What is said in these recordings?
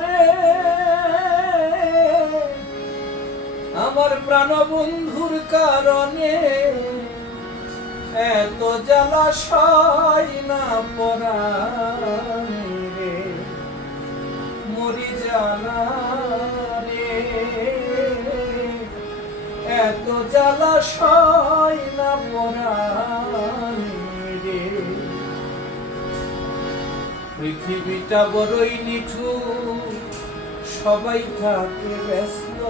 রে আমার প্রাণবন্ধুর কারণে এত জ্বালাশয় না পরাণে রে মরি জ্বালা রে এত জ্বালাশয় না পরাণে রে পৃথিবীটা বড়ই নিঠুর সবাই থাকে ব্যস্ত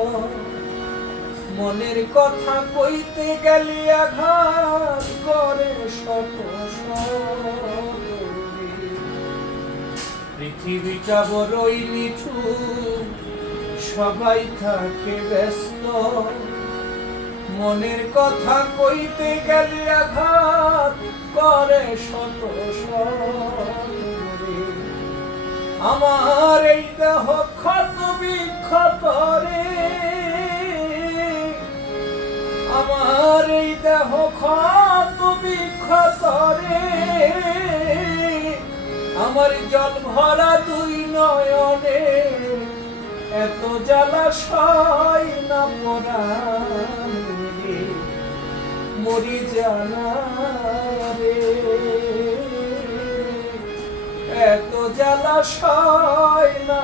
মনের কথা কইতে গেলে আঘাত করে শত পৃথিবীটা বড়ই নিঠুর সবাই থাকে ব্যস্ত মনের কথা কইতে গেলে আঘাত করে শত আমার এই দেহ ক্ষত বিক্ষত রে আমার এই দেহ ক্ষত বিক্ষত রে আমার জল ভরা দুই নয়নে এত জ্বালাশয় না পরাণে মরি জ্বালা রে এত জ্বালাশয় না